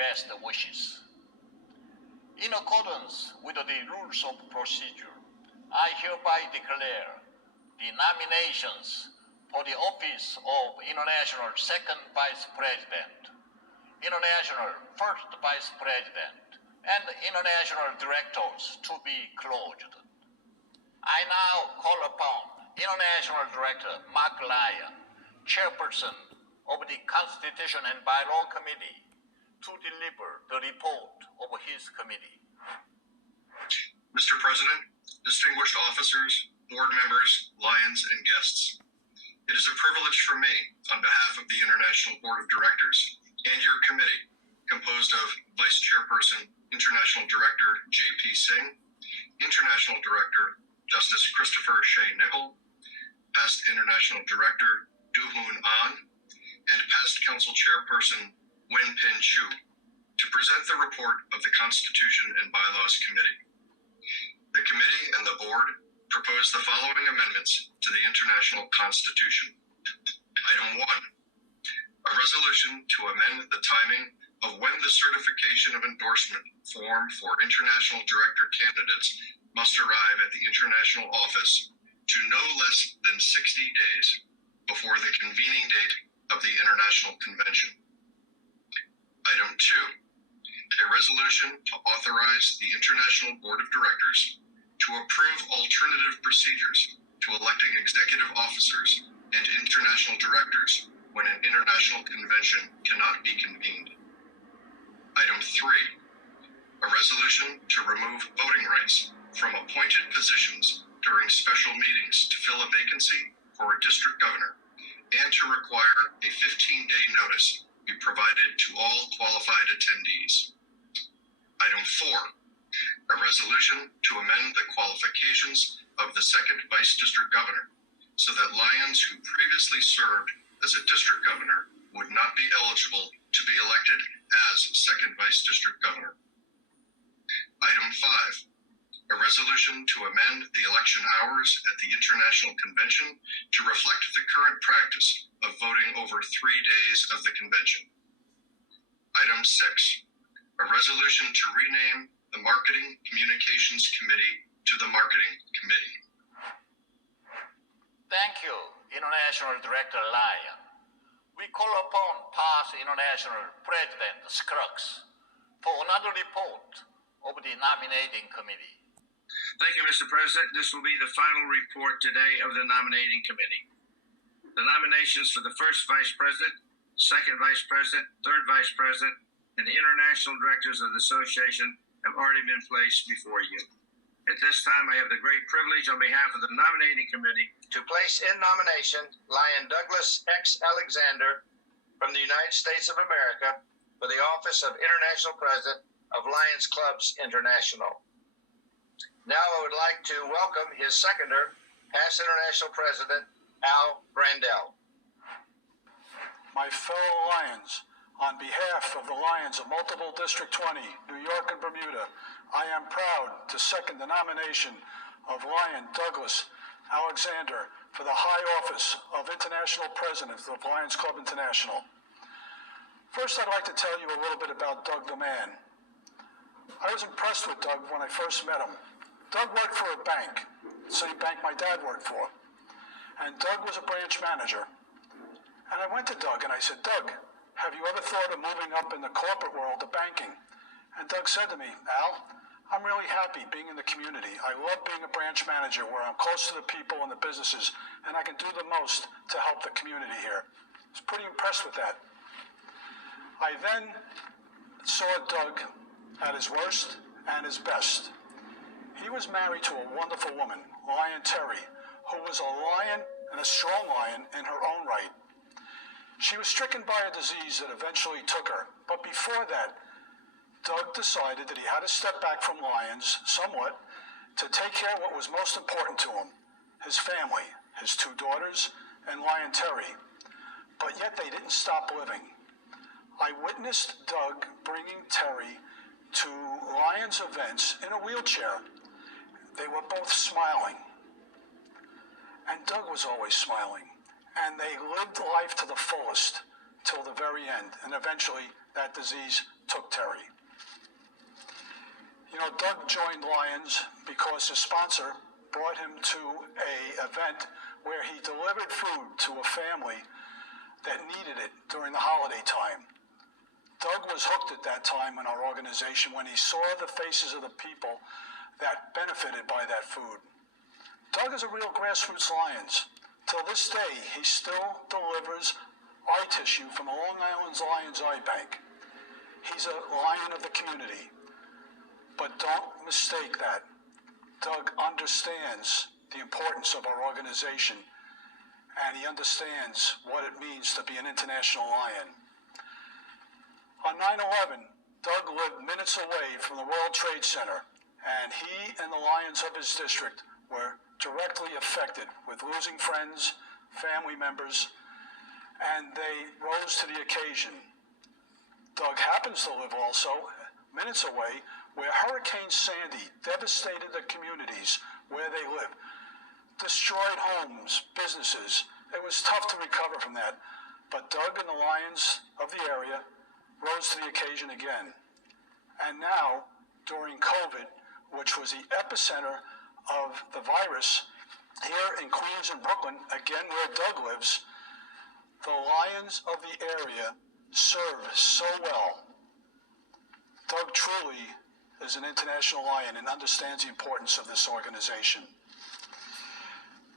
best wishes. In accordance with the rules of procedure, I hereby declare the nominations for the office of International Second Vice President, International First Vice President, and International Directors to be closed. I now call upon International Director Mark Lyon, Chairperson of the Constitution and Bylaw Committee, to deliver the report of his committee. Mr. President, distinguished officers, board members, Lions, and guests, it is a privilege for me, on behalf of the International Board of Directors and your committee, composed of Vice Chairperson, International Director J.P. Singh, International Director Justice Christopher Shea Nichol, past International Director Du-Hoon An, and past Council Chairperson Wen-Pin Chu, to present the report of the Constitution and Bylaws Committee. The committee and the board propose the following amendments to the International Constitution. Item 1, a resolution to amend the timing of when the certification of endorsement form for international director candidates must arrive at the international office to no less than 60 days before the convening date of the International Convention. Item 2, a resolution to authorize the International Board of Directors to approve alternative procedures to electing executive officers and international directors when an international convention cannot be convened. Item 3, a resolution to remove voting rights from appointed positions during special meetings to fill a vacancy for a district governor and to require a 15-day notice be provided to all qualified attendees. Item 4, a resolution to amend the qualifications of the second vice district governor so that Lions who previously served as a district governor would not be eligible to be elected as second vice district governor. Item 5, a resolution to amend the election hours at the International Convention to reflect the current practice of voting over 3 days of the convention. Item 6, a resolution to rename the Marketing Communications Committee to the Marketing Committee. Thank you, International Director Lyon. We call upon past International President Scruggs for another report of the nominating committee. Thank you, Mr. President. This will be the final report today of the nominating committee. The nominations for the first vice president, second vice president, third vice president, and the international directors of the association have already been placed before you. At this time, I have the great privilege on behalf of the nominating committee to place in nomination Lyon Douglas X. Alexander from the United States of America for the office of International President of Lions Clubs International. Now I would like to welcome his seconder, past International President Al Brandel. My fellow Lions, on behalf of the Lions of Multiple District 20, New York and Bermuda, I am proud to second the nomination of Lyon Douglas Alexander for the high office of International President of Lions Club International. First, I'd like to tell you a little bit about Doug the man. I was impressed with Doug when I first met him. Doug worked for a bank, the same bank my dad worked for. And Doug was a branch manager. And I went to Doug and I said, Doug, have you ever thought of moving up in the corporate world of banking? And Doug said to me, Al, I'm really happy being in the community. I love being a branch manager where I'm close to the people and the businesses, and I can do the most to help the community here. I was pretty impressed with that. I then saw Doug at his worst and his best. He was married to a wonderful woman, Lion Terry, who was a lion and a strong lion in her own right. She was stricken by a disease that eventually took her, but before that, Doug decided that he had to step back from Lions somewhat to take care of what was most important to him, his family, his 2 daughters, and Lion Terry. But yet they didn't stop living. I witnessed Doug bringing Terry to Lions events in a wheelchair. They were both smiling. And Doug was always smiling. And they lived life to the fullest till the very end. And eventually that disease took Terry. You know, Doug joined Lions because his sponsor brought him to an event where he delivered food to a family that needed it during the holiday time. Doug was hooked at that time in our organization when he saw the faces of the people that benefited by that food. Doug is a real grassroots Lions. Till this day, he still delivers eye tissue from the Long Island Lions Eye Bank. He's a Lion of the community. But don't mistake that. Doug understands the importance of our organization, and he understands what it means to be an international Lion. On 9/11, Doug lived minutes away from the World Trade Center, and he and the Lions of his district were directly affected with losing friends, family members, and they rose to the occasion. Doug happens to live also minutes away where Hurricane Sandy devastated the communities where they live, destroyed homes, businesses. It was tough to recover from that, but Doug and the Lions of the area rose to the occasion again. And now, during COVID, which was the epicenter of the virus, here in Queens and Brooklyn, again where Doug lives, the Lions of the area serve so well. Doug truly is an international Lion and understands the importance of this organization.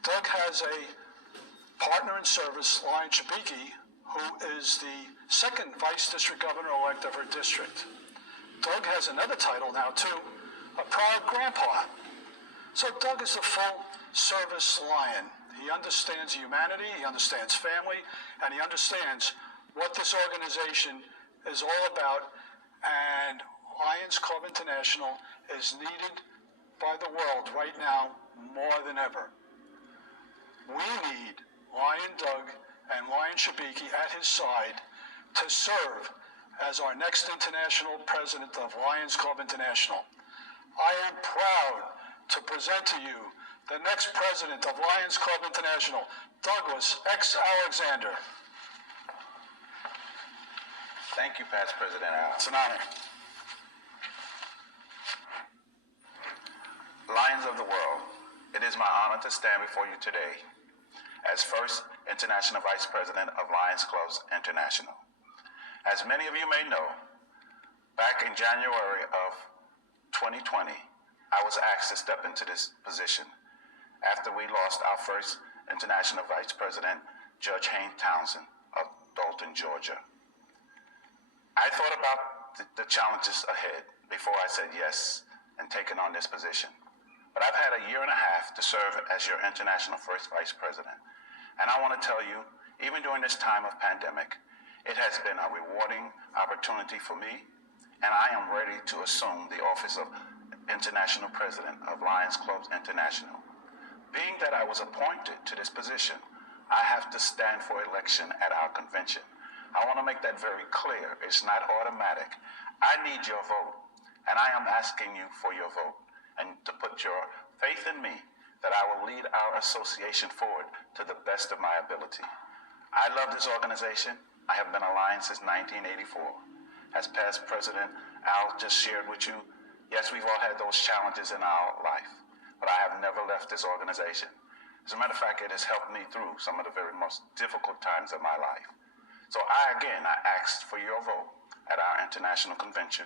Doug has a partner in service, Lion Shabiki, who is the second Vice District Governor-elect of her district. Doug has another title now, too, a proud grandpa. So Doug is a full-service Lion. He understands humanity, he understands family, and he understands what this organization is all about, and Lions Club International is needed by the world right now more than ever. We need Lion Doug and Lion Shabiki at his side to serve as our next international president of Lions Club International. I am proud to present to you the next president of Lions Club International, Douglas X. Alexander. Thank you, past President Al. It's an honor. Lions of the world, it is my honor to stand before you today as first International Vice President of Lions Clubs International. As many of you may know, back in January of 2020, I was asked to step into this position after we lost our first International Vice President, Judge Haynes Townsend of Dalton, Georgia. I thought about the challenges ahead before I said yes and taken on this position. But I've had a year and a half to serve as your International First Vice President. And I want to tell you, even during this time of pandemic, it has been a rewarding opportunity for me, and I am ready to assume the office of International President of Lions Clubs International. Being that I was appointed to this position, I have to stand for election at our convention. I want to make that very clear. It's not automatic. I need your vote, and I am asking you for your vote and to put your faith in me that I will lead our association forward to the best of my ability. I love this organization. I have been a Lion since 1984. As past President Al just shared with you, yes, we've all had those challenges in our life, but I have never left this organization. As a matter of fact, it has helped me through some of the very most difficult times of my life. So I asked for your vote at our international convention.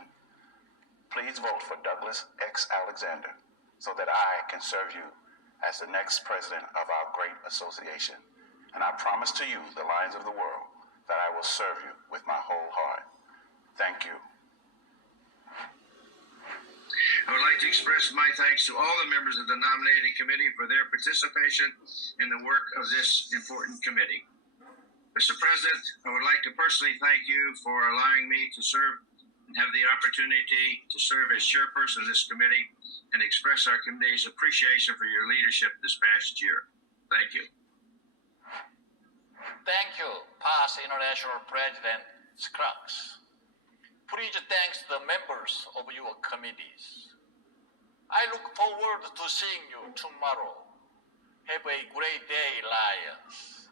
Please vote for Douglas X. Alexander so that I can serve you as the next president of our great association. And I promise to you, the Lions of the world, that I will serve you with my whole heart. Thank you. I would like to express my thanks to all the members of the nominating committee for their participation in the work of this important committee. Mr. President, I would like to personally thank you for allowing me to serve and have the opportunity to serve as chairperson of this committee and express our committee's appreciation for your leadership this past year. Thank you. Thank you, past International President Scruggs. Please thanks the members of your committees. I look forward to seeing you tomorrow. Have a great day, Lions.